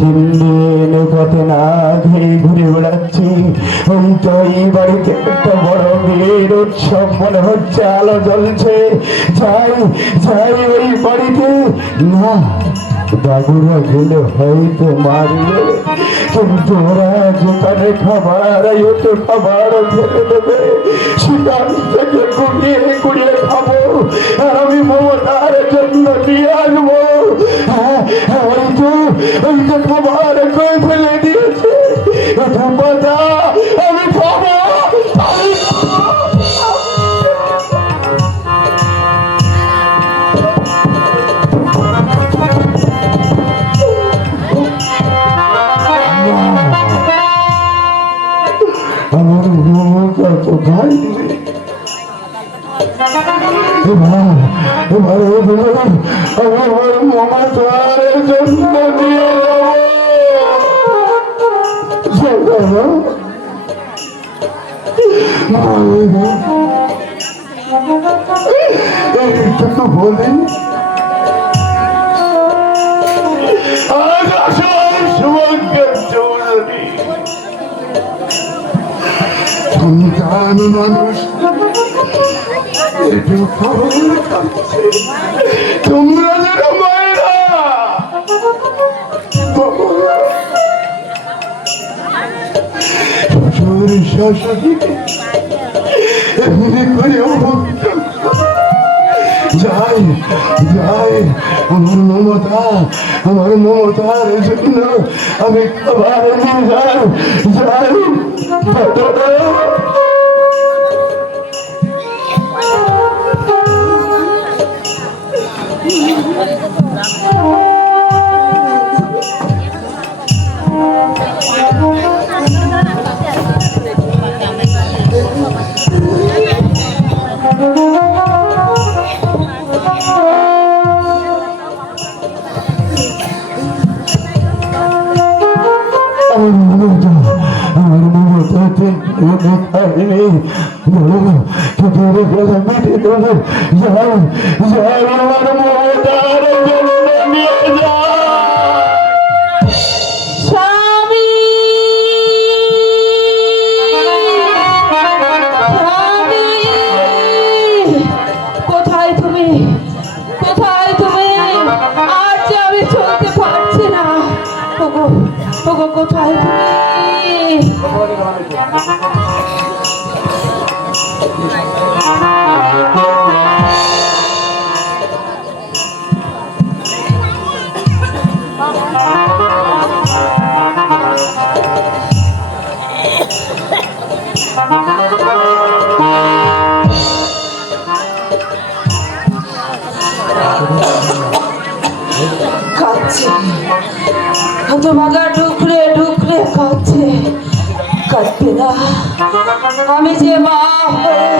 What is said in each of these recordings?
তিন দিন পথে না খেয়ে ঘুরে বেড়াচ্ছি। ওই তো এই বাড়িতে একটা বড় বিয়ের উৎসব মনে হচ্ছে, আলো জ্বলছে। যাই যাই ওই বাড়িতে। না, বাবুরা গেলে হয়তো মারবে, কিন্তু ওরা যেখানে খাবার তো খাবার ফেলে দেবে। সেখান থেকে কুড়িয়ে কুড়িয়ে খাবো, আর আমি মমতার জন্য নিয়ে আসবো। ওই তো খাবার কই ফেলে দিয়েছে, এটা কথা আমি খাবো। আমার মমতা কোথায়? এবার আমার মমতার জন্য দিয়ে যাবো। এইটুকু বলি, আজ আসল সুভাগ্যের চৌধুরী সন্তান মানুষ একটু খবর থাকছে। তোমরা যেন মায়েরা শ্বশুর শাশুড়ি এমনি করে যাই যাই, আমার মমতা, আমার মমতার জন্য আমি খাবার নিয়ে যাই যাই। কোথায় তুমি? কোথায় তুমি? আর যে আমি চলতে পারছি না। ওগো ওগো, কোথায় তুমি? কাঁদছে, হতভাগা ঢুকরে ঢুকরে কাঁদছে। কাঁদবে না? আমি যে মা হয়ে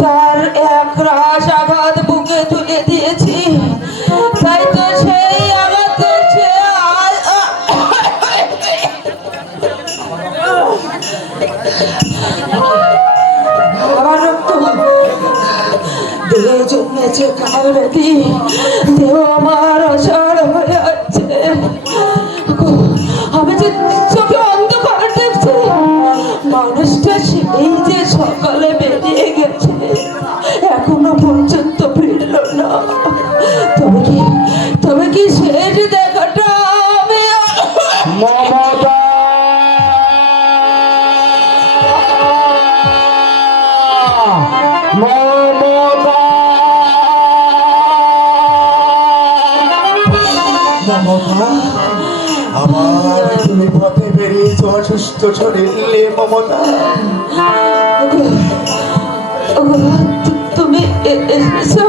তার এক রাশ আঘাত বুকে তুলে দিয়েছি, তাই তো সেই আঘাত করছে। আমার রক্ত দেহে জন্মেছে কালবেদি, দেহ আমার অসাড় হয়ে যাচ্ছে। আমি যে চোখে অন্ধকার দেখছি, মানুষটা সেই যে সকালে বেরিয়ে গেছে, এখনো পর্যন্ত ফিরল না। তবে কি শেষ দেখাটা আমি? মমতা, মমতা, মমতা, আবার তুমি পথে বেরিয়েছ অসুস্থ শরীরে। মমতা, তুমি এসেছো?